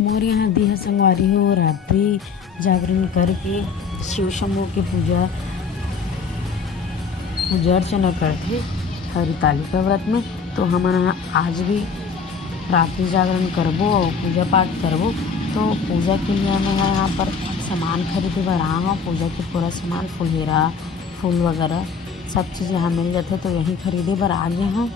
मोर यहाँ दिहा संगवारी हो रात्रि जागरण करके शिव शंभू की पूजा अर्चना करते हरितालिका व्रत में। तो हम आज भी रात्रि जागरण करबो और पूजा पाठ करबो। तो पूजा के लिए मैं यहाँ पर सामान खरीदे बर आ हूँ। पूजा के पूरा सामान फुलहेरा फूल वगैरह सब चीज़ यहाँ मिल जाते, तो यहीं खरीदे बर आ गए हूँ।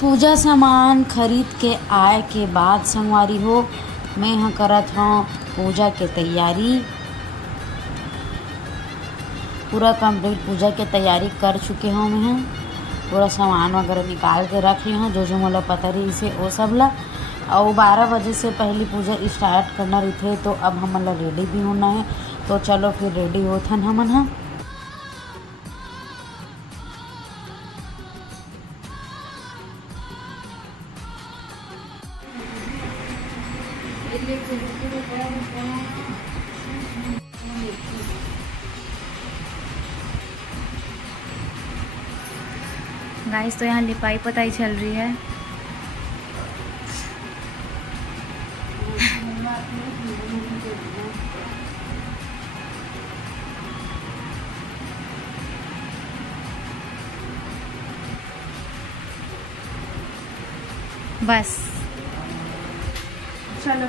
पूजा सामान खरीद के आए के बाद संगवारी हो मैं यहाँ करत हूँ पूजा के तैयारी। पूरा कंप्लीट पूजा के तैयारी कर चुके हूँ। मैं पूरा सामान वगैरह निकाल के रख ली हूँ, जो मोला पता रही से वो सब ला। और 12 बजे से पहले पूजा स्टार्ट करना रही थे, तो अब हमन ला रेडी भी होना है। तो चलो फिर रेडी होथन हमन हा। गाइस तो यहाँ लिपाई पताई चल रही है। बस चलो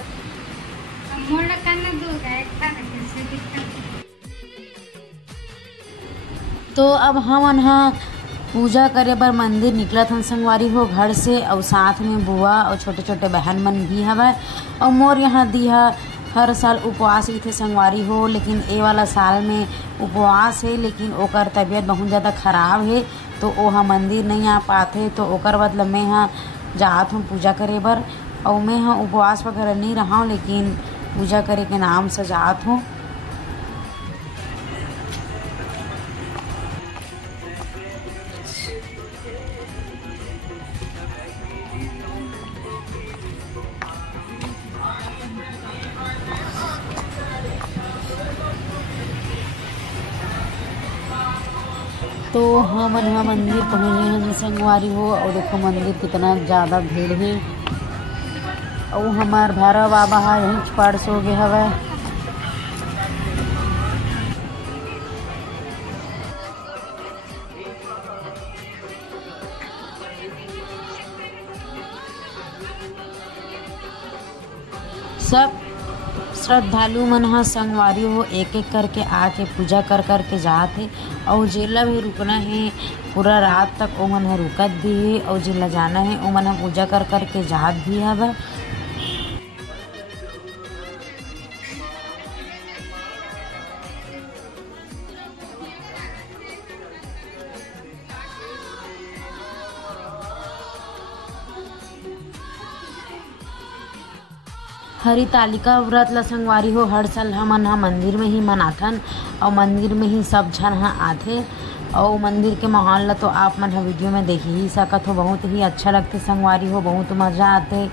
तो अब हम यहाँ पूजा करे बर मंदिर निकलत हन संगवारी हो घर से। और साथ में बुआ और छोटे छोटे बहन मन भी हवय। और मोर यहाँ दिहा हर साल उपवास रहिथे संगवारी हो, लेकिन ए वाला साल में उपवास है, लेकिन ओकर तबीयत बहुत ज़्यादा खराब है, तो ओहा मंदिर नहीं आ पाते। तो ओकर बदला मैं यहाँ जात हूँ पूजा करे बर। और मैं यहाँ उपवास वगैरह नहीं रहा हूँ, लेकिन पूजा करे के नाम से जात हूँ। तो हम यहाँ मंदिर पहुँचे हैं संगवारी हो। और देखो मंदिर कितना ज़्यादा भीड़ है। और हमार भैरव बाबा है यहीं पार सो गए हवे। सब श्रद्धालु मन ह संगवारी हो एक एक करके आके पूजा कर कर के जात है। और जेला भी रुकना है पूरा रात तक ओ मन ह रुकत भी है। और जेला जाना है ओ मन ह पूजा कर कर के जात भी हवे। हरितालिका व्रत ला संगवारी हो हर साल हमन हा मंदिर में ही मनाथन। और मंदिर में ही सब झन हा आथे। और मंदिर के माहौल ला तो आप मन हा वीडियो में देख ही सकत हो। बहुत ही अच्छा लगते संगवारी हो, बहुत मज़ा आते।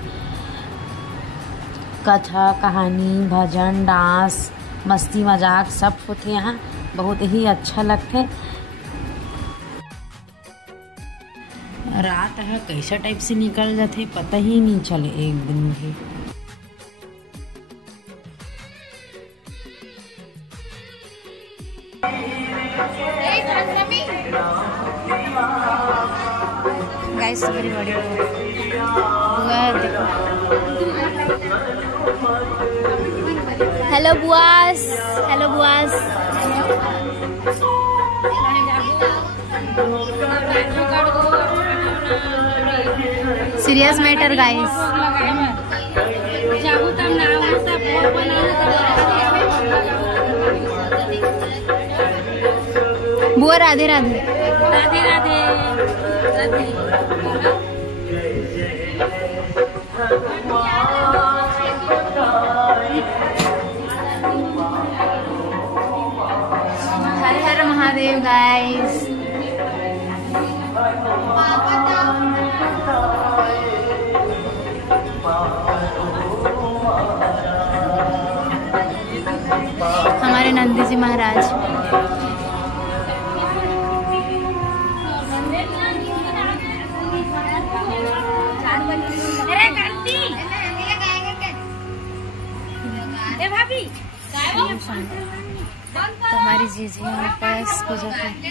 कथा कहानी भजन डांस मस्ती मजाक सब होते यहाँ, बहुत ही अच्छा लगते। रात है कैसा टाइप से निकल जाते पता ही नहीं चले एक दिन भी। गाइस मेरी बड़ी बुआ देखो। हेलो बुआस, हेलो बुआस। Serious matter guys. बुआ राधे राधे। राधे राधे राधे। हर हर महादेव गाइस। नंदी जी महाराज। तो हमारी जीजी यहाँ पास पूजा करती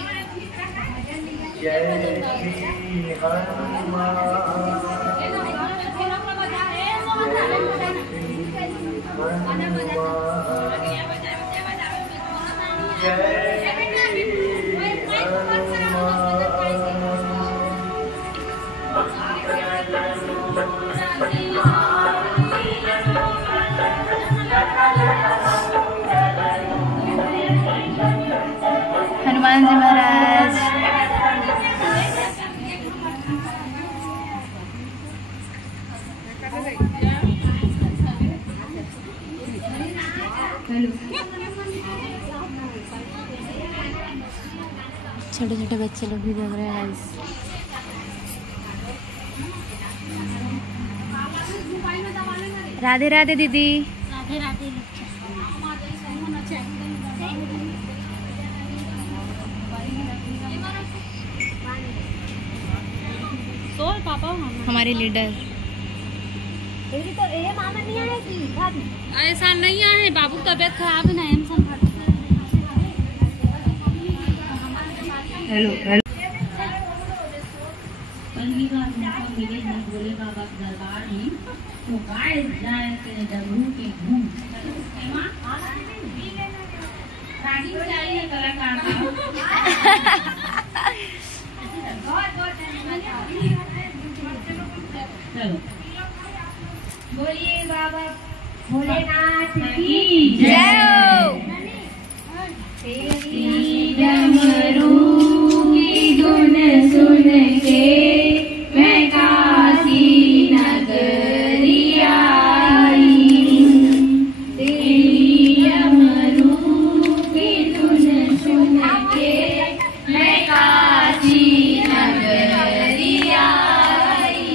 हनुमान जी महाराज। छोटे छोटे बच्चे लोग भी देख रहे हैं। राधे राधे दीदी। राधे राधे। पापा हमारे लीडर तो मामा नहीं आएगी। ऐसा नहीं आए, बाबू तबीयत खराब है ना। Hello hello. भोले बाबा के दरबार में तो गाय जाए डमरू के घूम चाहिए कलाकार। बोलिए बाबा भोलेनाथ की जय। डमरू की धुन सुन के मैं काशी नगरी आई। तेरी डमरू की धुन सुन के मैं काशी नगरी आई।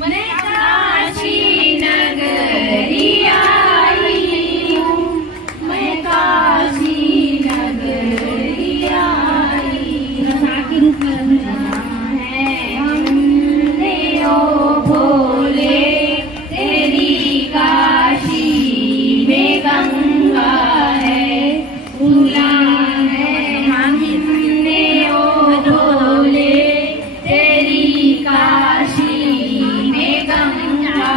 मैं काशी नगरी आई। मैं काशी नगरी आई। रसा के रूप में भोले तेरी काशी में गंगा है फूला है हमने ओ भोले तेरी काशी में गंगा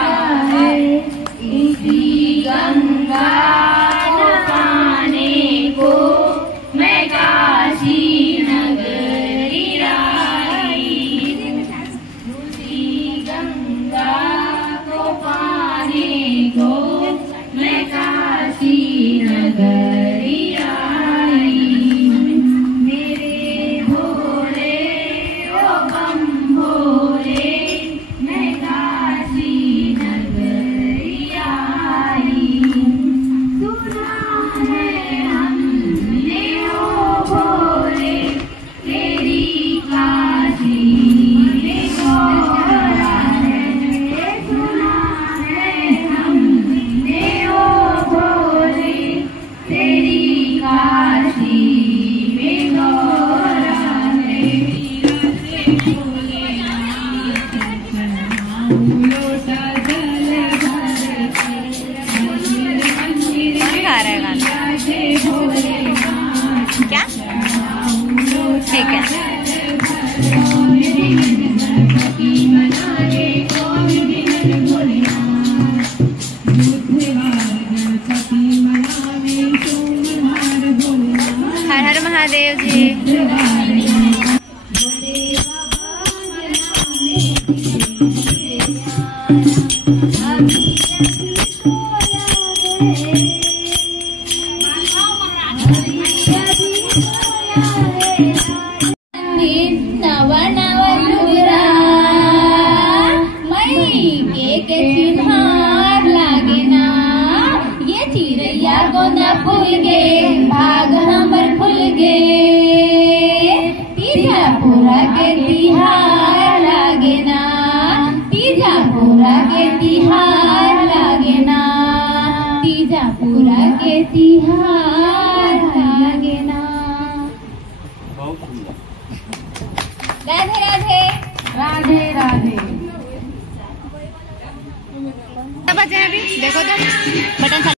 है। इसी गंगा नहाने को मैं काशी नगरी आई। गंगा को पाने को मैं काशी नगरी आई। मेरे भोले ओ बम भोले मैं काशी नगरी आई। सुना है हमने ओ भोले तेरी काशी में गौरा है। सुना है हमने ओ भोले तेरी काशी में गौरा है। लोटा जल भर खा रहे हैं क्या? ठीक है। हर हर महादेव जी। नव नव लुगरा मई के चिन्हार लागे ना। ये चिड़ैया गोंदा फूल गे भाग हमर फूल गे। तीजापुरा के तिहार लागे ना। तीजापुरा के तिहार लागे ना। तीजापुरा के तिहार अभी देखो तो बटन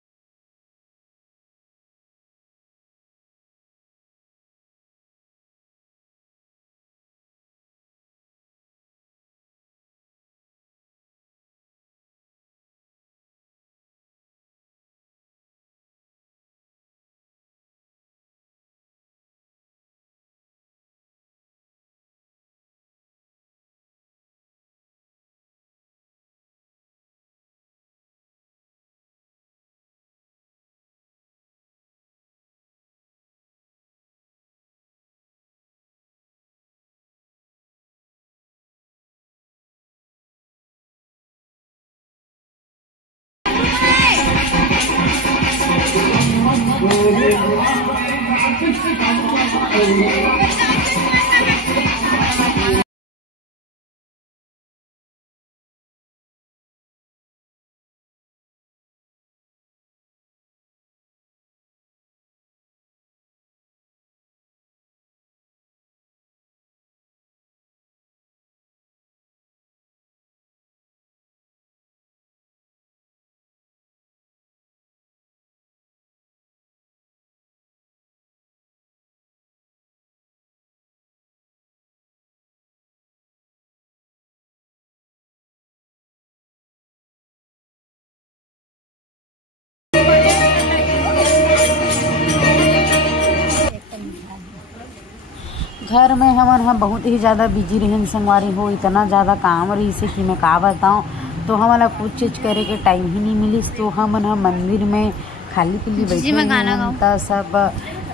घर में हम बहुत ही ज़्यादा बिजी रहन संगवारी हो, इतना ज़्यादा काम रही से कि मैं का बताऊँ। तो हमारा कुछ चीज़ करे के टाइम ही नहीं मिलिस। तो हम मंदिर में खाली पीली बैठे हैं तो सब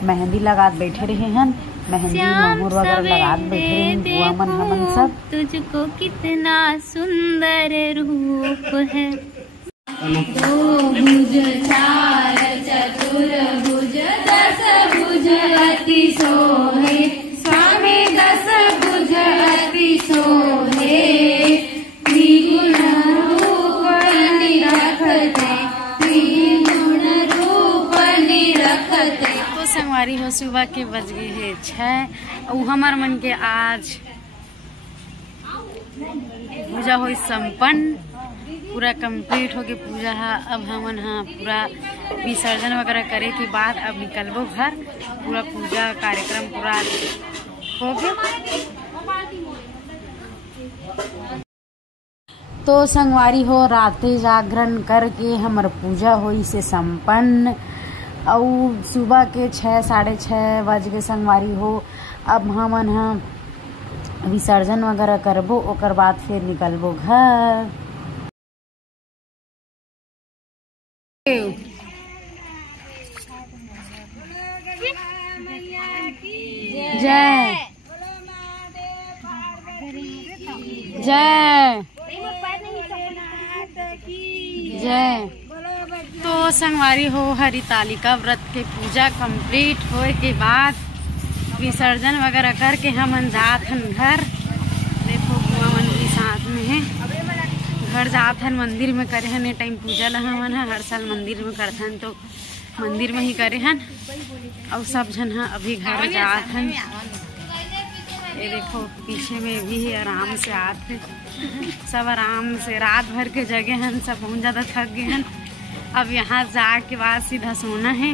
मेहंदी लगा बैठे रहे हैं, मेहंदी मोहर वगैरह लगा बैठे रहे हैं बुआ मन हमन सब। तुझको कितना सुंदर रूप है, दो भुज चार चतुर्भुज दस भुज अति सोहे, स्वामी दस भुज अति सोहे, त्रिगुण रूप निरखते, त्रिगुण रूप निरखते। तो संगवारी हो सुबह के बज गए है 6 और हमार मन के आज पूजा हो संपन्न, पूरा कंप्लीट हो के पूजा है। अब हमन हाँ पूरा विसर्जन वगैरह करे के बाद अब निकलबो घर, पूरा पूजा कार्यक्रम पूरा हो गया। तो संगवारी हो राते जागरण करके हमार पूजा होई से संपन्न और सुबह के 6 साढ़े 6 बज के संगवारी हो। अब हमन हाँ विसर्जन वगैरह करबो, ओकर बाद फिर निकलबो घर। जय जय जय। तो संगवारी हो हरितालिका व्रत के पूजा कंप्लीट होए के बाद विसर्जन वगैरह करके हमन जात हन घर। देखो बुआ मन भी साथ में है, घर जात हन मंदिर में करे हन। टाइम पूजा ला हमन हर साल मंदिर में करथन तो मंदिर में ही करे हन और सब जन अभी घर जात हन। ये देखो पीछे में भी आराम से आते सब, आराम से रात भर के जगह हन, सब बहुत ज़्यादा थक गए हन। अब यहाँ जा के बाद सीधा सोना है।